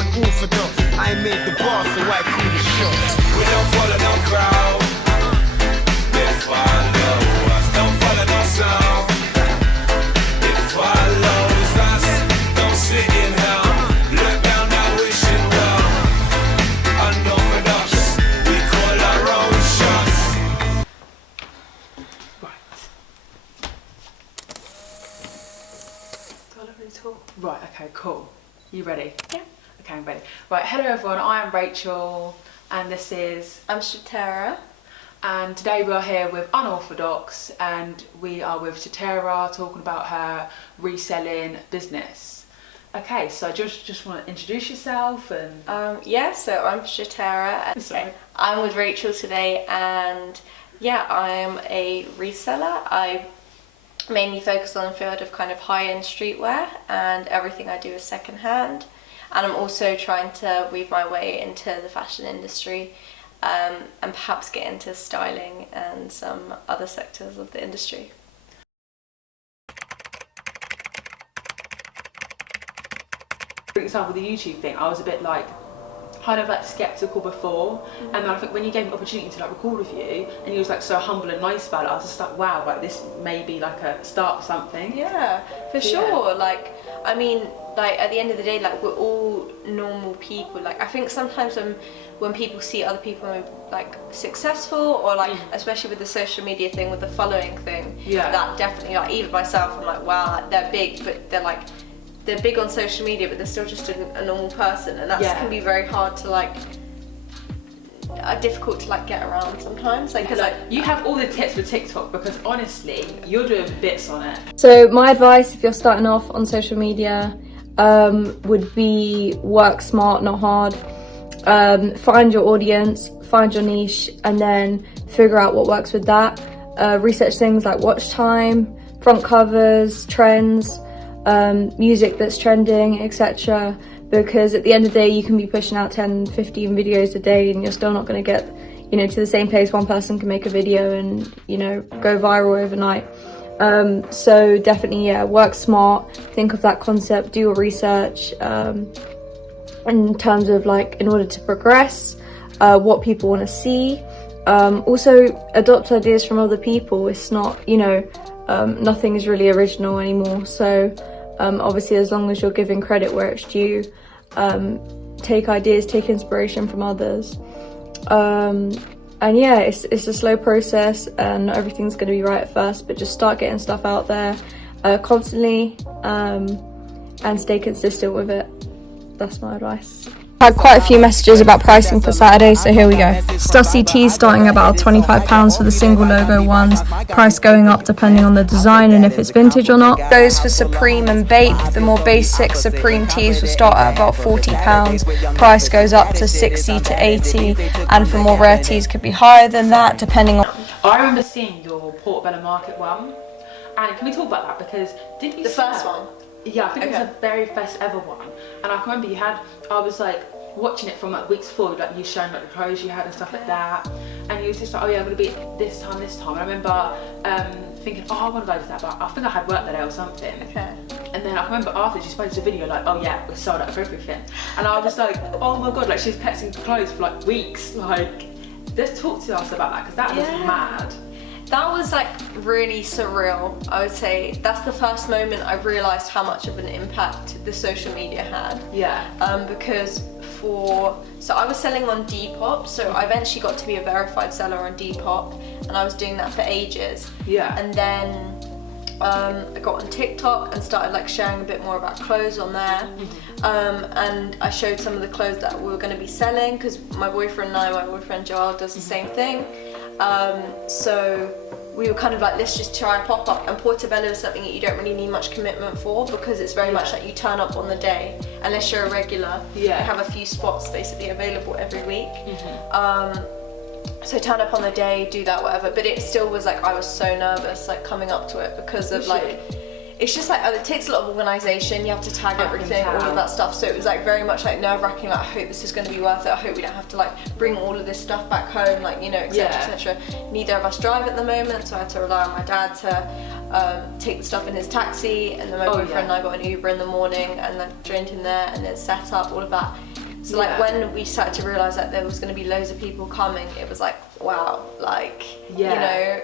unorthodox. I ain't made the bar, so I call the shots. We don't follow no crowd. They follow us. Don't follow no sound. It follows us. Don't sit in hell. Look down now wishing well. Unorthodox. We call our own shots. Right, okay, cool. You ready? Yeah. Okay, I'm ready. Right, hello everyone, I am Rachel and this is... I'm Strateraa. And today we are here with Unorthodox and we are with Strateraa talking about her reselling business. Okay, so just want to introduce yourself and... Yeah, so I'm Strateraa. Sorry. I'm with Rachel today and yeah, I'm a reseller. I mainly focus on the field of kind of high-end streetwear and everything I do is second-hand. And I'm also trying to weave my way into the fashion industry and perhaps get into styling and some other sectors of the industry. For example, the YouTube thing, I was a bit like, kind of like skeptical before, and then I think when you gave me the opportunity to like record with you and you was like so humble and nice about it, I was just like, wow, like this may be like a start of something. Yeah, for sure. Like, I mean, like at the end of the day, like we're all normal people. Like I think sometimes when people see other people like successful or like especially with the social media thing, with the following thing, that definitely, like even myself, I'm like, wow, like, they're big, but they're big on social media, but they're still just a normal person, and that can be very hard to like, difficult to like get around sometimes. Like, because like you have all the tips for TikTok because honestly, you're doing bits on it. So my advice, if you're starting off on social media, would be work smart, not hard. Find your audience, find your niche, and then figure out what works with that. Research things like watch time, front covers, trends, music that's trending, etc. Because at the end of the day, you can be pushing out 10, 15 videos a day and you're still not going to get, you know, to the same place one person can make a video and, you know, go viral overnight. So definitely, yeah, work smart, think of that concept, do your research, in terms of like, in order to progress, what people want to see. Also adopt ideas from other people. It's not, you know, nothing is really original anymore, so obviously as long as you're giving credit where it's due, take ideas, take inspiration from others, and yeah, it's a slow process and not everything's going to be right at first, but just start getting stuff out there constantly, and stay consistent with it. That's my advice. Had quite a few messages about pricing for Saturday, so here we go. Stussy tees starting about £25 for the single logo ones, price going up depending on the design and if it's vintage or not. Goes for Supreme and Bape. The more basic Supreme tees will start at about £40, price goes up to 60 to 80, and for more rare tees could be higher than that depending on... I remember seeing your Portobello Market one, and can we talk about that because did you the first one? Yeah, I think it was the very first ever one, and I can remember I was like watching it from like weeks forward, like you showing like the clothes you had and stuff like that, and you was just like, oh yeah, I'm gonna be this time, and I remember thinking, oh, I want to go to that, but I think I had work that day or something. Okay. And then I can remember after she posted a video like, oh yeah, we're sold out for everything, and I was like, oh my god, like she's purchasing clothes for like weeks. Like, let's talk to us about that because that was mad. That was like really surreal, I would say. That's the first moment I realised how much of an impact the social media had. Yeah. Because so I was selling on Depop, so I eventually got to be a verified seller on Depop, and I was doing that for ages. Yeah. And then I got on TikTok and started like sharing a bit more about clothes on there. And I showed some of the clothes that we were going to be selling because my boyfriend Joel does the same thing. So we were kind of like, let's just try a pop-up, and Portobello is something that you don't really need much commitment for because it's very much like you turn up on the day unless you're a regular. They have a few spots basically available every week. So turn up on the day, do that, whatever, but it still was like, I was so nervous like coming up to it because of like, it's just like, it takes a lot of organisation, you have to tag everything, all of that stuff, so it was like very much like nerve-wracking, like I hope this is going to be worth it, I hope we don't have to like bring all of this stuff back home, like, you know, etc, etc. Neither of us drive at the moment, so I had to rely on my dad to take the stuff in his taxi, and then my boyfriend and I got an Uber in the morning and then drink in there and then set up all of that. So like when we started to realise that there was going to be loads of people coming, it was like, wow, like, you know,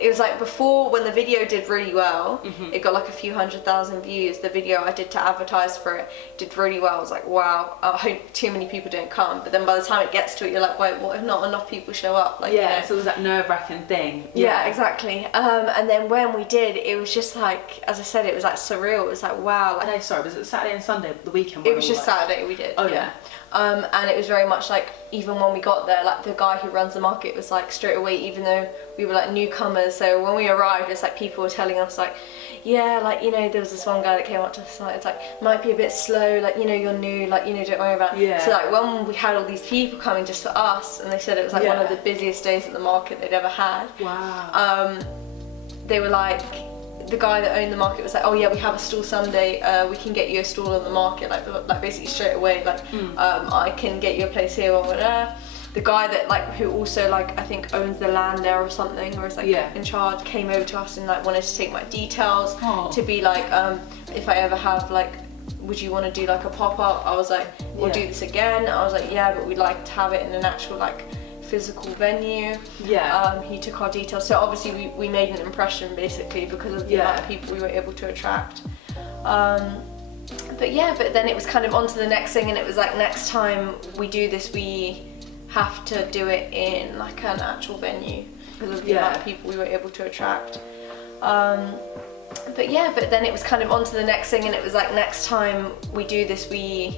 it was like before, when the video did really well, it got like a few 100,000 views. The video I did to advertise for it did really well. I was like, wow, I hope too many people don't come. But then by the time it gets to it, you're like, wait, what if not enough people show up? Like, you know. So it was that nerve-wracking thing. Yeah, exactly. And then when we did, it was just like, as I said, it was like surreal. It was like, wow. Like, no, sorry, was it Saturday and Sunday, the weekend? It was just Saturday we did. And it was very much like, even when we got there, like the guy who runs the market was like straight away, even though we were like newcomers, so when we arrived, it's like people were telling us like, yeah, like, you know, there was this one guy that came up to the site, it's like, might be a bit slow, like, you know, you're new, like, you know, don't worry about it. So like when we had all these people coming just for us, and they said it was like one of the busiest days at the market they'd ever had. Wow. They were like, the guy that owned the market was like, oh yeah, we have a stall Sunday, we can get you a stall on the market, like basically straight away, like I can get you a place here or whatever. The guy that like, who also like, I think owns the land there or something, or is like in charge, came over to us and like wanted to take my details to be like, if I ever have like, would you want to do like a pop-up? I was like, we'll do this again. I was like, yeah, but we'd like to have it in an actual like physical venue. He took our details, so obviously we made an impression basically because of the amount of people we were able to attract. But then it was kind of on to the next thing, and it was like, next time we do this, we have to do it in like an actual venue because of the amount of people we were able to attract. But then it was kind of on to the next thing, and it was like, next time we do this, we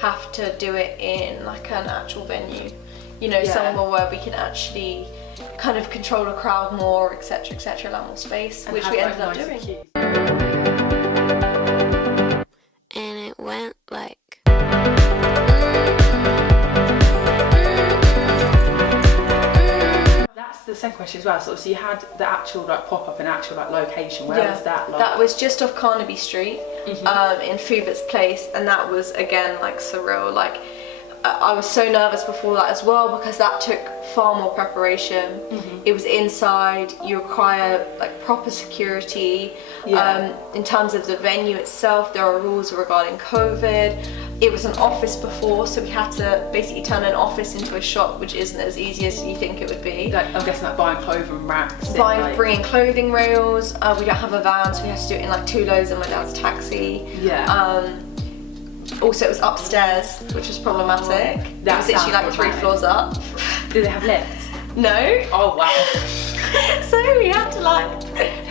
have to do it in like an actual venue, you know, somewhere where we can actually kind of control a crowd more, etc, allow more space, and which we ended up doing. And it went like, That's the second question as well. So you had the actual like pop-up and actual like location. Where was that? Like? That was just off Carnaby Street, in Fubert's Place, and that was again like surreal. Like, I was so nervous before that as well, because that took far more preparation. It was inside, you require like proper security. In terms of the venue itself, there are rules regarding COVID. It was an office before, so we had to basically turn an office into a shop, which isn't as easy as you think it would be. Like, I'm guessing like buying clothing racks. Bringing clothing rails. We don't have a van, so we had to do it in like 2 loads in my dad's taxi. Also, it was upstairs, which was problematic. It was literally like 3 floors up. Did they have lifts? No. Oh wow. So we had to like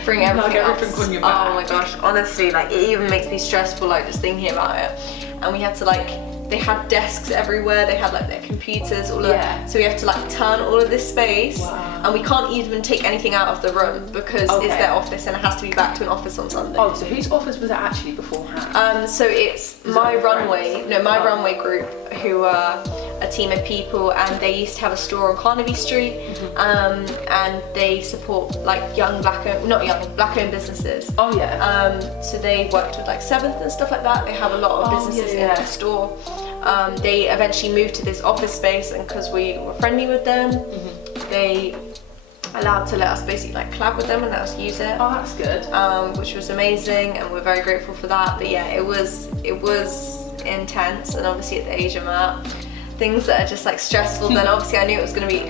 bring everything up. On your back. Oh my gosh, honestly, like it even makes me stressful like just thinking about it. And we had to like, they had desks everywhere, they had like their computers, all of that. So we have to like turn all of this space, and we can't even take anything out of the room because it's their office and it has to be back to an office on Sunday. Oh, so whose office was it actually beforehand? So it's my runway group, who are a team of people, and they used to have a store on Carnaby Street, and they support like black-owned businesses. So they worked with like Seventh and stuff like that. They have a lot of businesses in their store. They eventually moved to this office space, and because we were friendly with them, they allowed to let us basically like collab with them and let us use it. Oh, that's good. Which was amazing, and we're very grateful for that. But yeah, it was intense, and obviously at the age I'm at, things that are just like stressful, then obviously I knew it was going to be,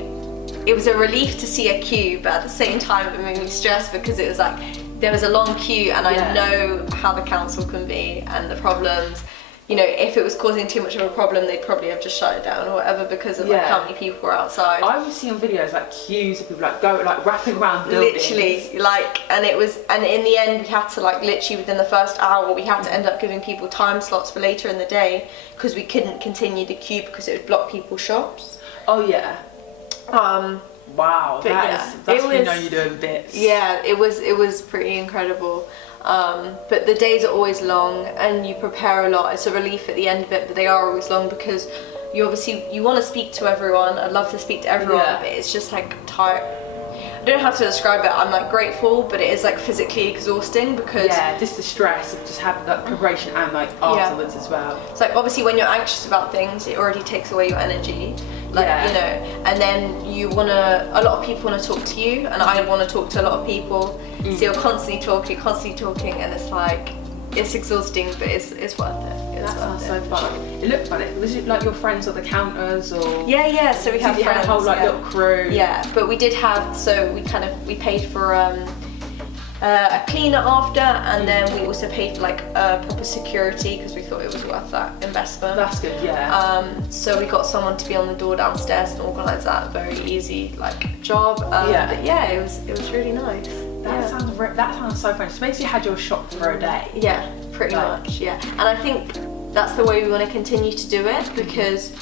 it was a relief to see a queue, but at the same time it made me stressed because it was like, there was a long queue, and I know how the council can be and the problems. You know, if it was causing too much of a problem, they'd probably have just shut it down or whatever because of like how many people were outside. I was seeing videos like queues of people like wrapping around buildings. Literally, like, and in the end we had to like literally within the first hour we had to end up giving people time slots for later in the day because we couldn't continue the queue because it would block people's shops. Oh yeah. Wow, that's when you know you're doing bits. Yeah, it was pretty incredible. But the days are always long and you prepare a lot. It's a relief at the end of it, but they are always long because you want to speak to everyone. I'd love to speak to everyone, but it's just like tired. I don't know how to describe it. I'm like grateful, but it is like physically exhausting because just the stress of just having that preparation and like afterwards as well. It's like obviously when you're anxious about things, it already takes away your energy. like Yeah. you know, and then a lot of people want to talk to you, and I want to talk to a lot of people, so you're constantly talking, and it's like, it's exhausting, but it's worth it. That sounds so fun. It looked fun. Was it like your friends or the counters or? Yeah, so we have you friends, had a whole like little crew. Yeah, but we did have, so we paid for a cleaner after, and then we also paid for like proper security because we thought it was worth that investment. That's good, yeah. So we got someone to be on the door downstairs and organise that. Very easy like job. Yeah. But yeah, it was really nice. That sounds so fun. So basically you had your shop for a day. Yeah, pretty much, yeah. And I think that's the way we want to continue to do it because,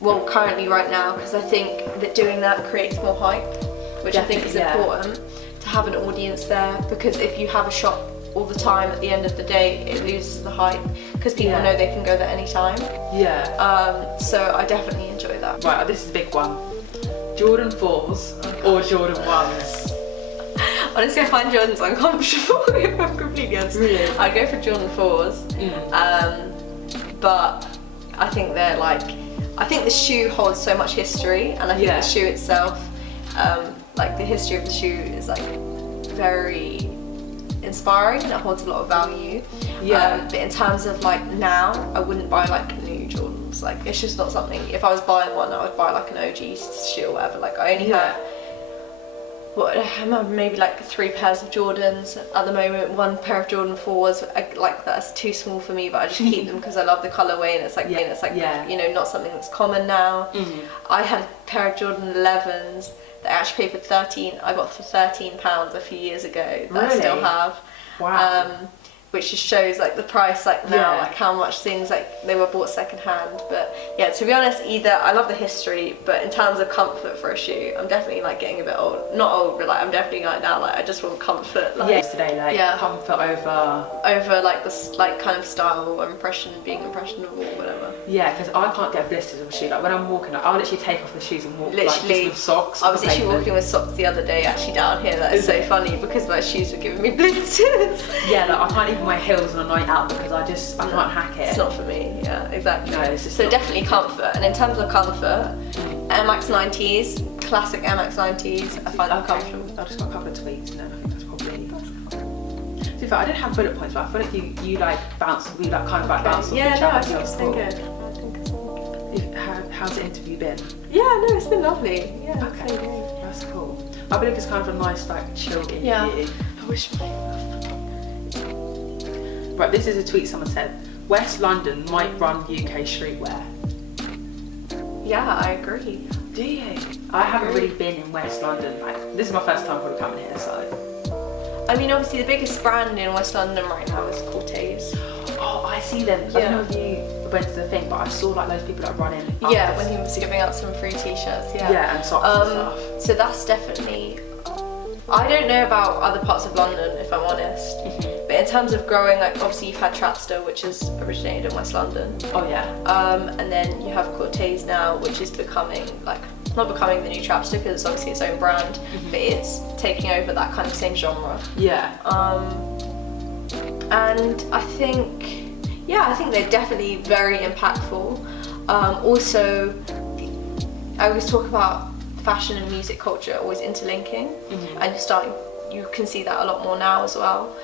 well, currently right now, because I think that doing that creates more hype, which I think is important to have an audience there, because if you have a shop all the time, at the end of the day, it loses the hype because people know they can go there anytime. Yeah. So I definitely enjoy that. Right, this is a big one. Jordan 4s or Jordan 1s? Honestly, I find Jordans uncomfortable, if I'm completely honest. Really? I'd go for Jordan 4s, but I think they're like, I think the shoe holds so much history, and I think the shoe itself, like the history of the shoe is like very inspiring and it holds a lot of value. But in terms of like now, I wouldn't buy like new Jordans. Like it's just not something, if I was buying one, I would buy like an OG shoe or whatever. Like I only have, maybe like 3 pairs of Jordans at the moment. 1 pair of Jordan 4s, like that's too small for me, but I just keep them because I love the colourway, and it's like, you know, not something that's common now. I had a pair of Jordan 11s that I actually paid for I got for £13 a few years ago, that I still have. Wow. Which just shows like the price like now, like how much things like they were bought second hand. But yeah, to be honest, either I love the history, but in terms of comfort for a shoe, I'm definitely like getting a bit old. Not old, but like I'm definitely like now, like I just want comfort. Like Today, like comfort over like this like kind of style or being impressionable or whatever. Yeah, because I can't get blisters with a shoe. Like when I'm walking, like, I'll literally take off the shoes and walk like just with socks. I was literally walking with socks the other day actually down here. That is so funny because my shoes were giving me blisters. Yeah, like I can't even wear heels on a night out because I can't hack it. It's not for me. Yeah, exactly. No, it's just so definitely comfort. And in terms of comfort, Air Max 90s, classic Air Max 90s, I find them comfortable. I just got a couple of tweets and then I think that's probably. To be fair, I didn't have bullet points, but I feel like you like bounce, we like kind of like bounce off each other. Yeah, no, I think it's been good. How's the interview been? Yeah, no, it's been lovely. Yeah, okay, that's cool. I believe it's kind of a nice like chill interview. Yeah, I wish Right, this is a tweet someone said. West London might run UK streetwear. Yeah, I agree. Do you? I haven't really been in West London. Like, this is my first time probably coming here, so. I mean, obviously the biggest brand in West London right now is Cortez. Oh, I see them. I don't know if you went to the thing, but I saw like those people that running. Yeah, when he was giving out some free t-shirts. Yeah, and socks and stuff. So that's definitely. I don't know about other parts of London, if I'm honest. But in terms of growing, like obviously you've had Trapster, which is originated in West London. Oh yeah. And then you have Cortez now, which is becoming like, not becoming the new Trapster because it's obviously its own brand, but it's taking over that kind of same genre. Yeah. And I think they're definitely very impactful. Also, I always talk about fashion and music culture always interlinking, and you can see that a lot more now as well.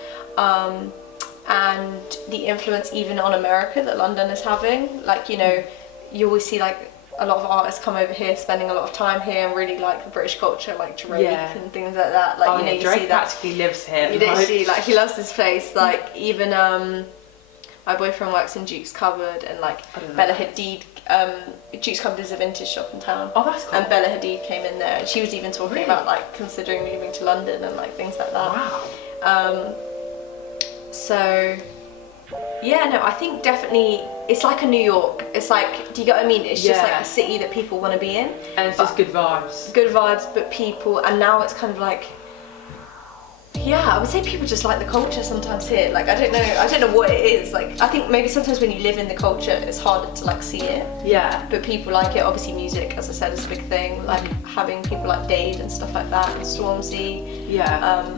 And the influence even on America that London is having, like, you know, you always see like a lot of artists come over here spending a lot of time here and really like the British culture, like Drake and things like that. Like, you know, you Drake see that practically lives here. You literally, like, he loves this place. Like, even my boyfriend works in Duke's Cupboard, and like Bella Hadid, Duke's Cupboard is a vintage shop in town. Oh, that's cool. And Bella Hadid came in there, and she was even talking about like considering moving to London and like things like that. Wow. So yeah, no, I think definitely it's like a New York. It's like, do you get what I mean? It's just like a city that people want to be in, and it's just good vibes. Good vibes, but people, and now it's kind of like. Yeah, I would say people just like the culture sometimes here. Like, I don't know what it is. Like, I think maybe sometimes when you live in the culture, it's harder to like see it. Yeah. But people like it. Obviously, music, as I said, is a big thing. Like having people like Dave and stuff like that, and Stormzy. Yeah.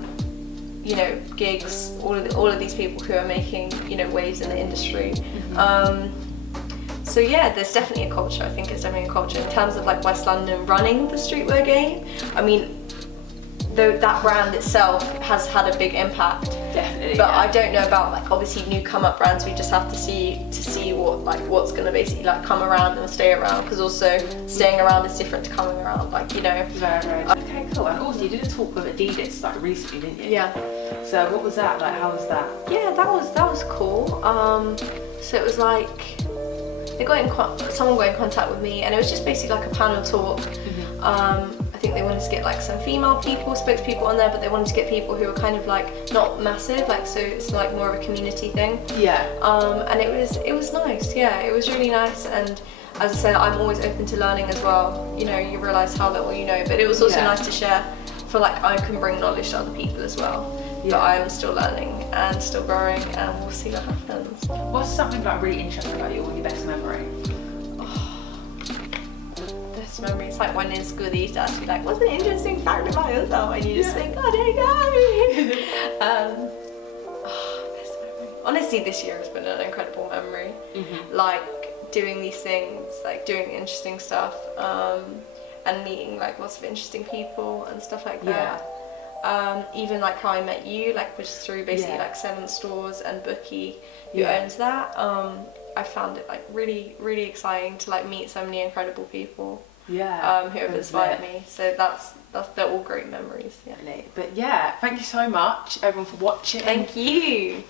You know, gigs. All of these people who are making, you know, waves in the industry. So yeah, there's definitely a culture. I think it's definitely a culture in terms of like West London running the streetwear game. I mean, though that brand itself has had a big impact. Definitely. But I don't know about like obviously new come up brands. We just have to see what's gonna basically like come around and stay around, because also staying around is different to coming around. Like, you know. Very. Okay, cool. And also you did a talk with Adidas like recently, didn't you? Yeah. So what was that like? How was that? Yeah, that was cool. So it was like someone got in contact with me, and it was just basically like a panel talk. I think they wanted to get like some female people, spokespeople on there, but they wanted to get people who were kind of like not massive, like, so it's like more of a community thing. Yeah. And it was nice. Yeah, it was really nice. And as I said, I'm always open to learning as well. You know, you realise how little you know, but it was also nice to share. For like I can bring knowledge to other people as well. But I am still learning and still growing, and we'll see what happens. What's something like really interesting about you, or your best memory? Best memory, it's like when in school they used to ask you like, what's an interesting fact about yourself? And you just think, oh, there you go. Best memory. Honestly, this year has been an incredible memory. Like doing these things, like doing interesting stuff, and meeting like lots of interesting people and stuff like that. Even like how I met you, like which is through basically like 7 stores and Bookie, who owns that. I found it like really, really exciting to like meet so many incredible people. Who have inspired me. So they're all great memories. Yeah. But yeah, thank you so much everyone for watching. Thank you.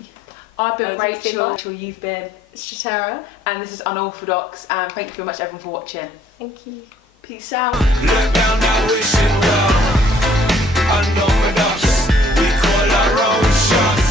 I've been Rachel, you've been Strateraa, and this is Unorthodox, and thank you very much everyone for watching. Thank you. Peace out. Look down now, wishing well. Unorthodox, we call our own shots.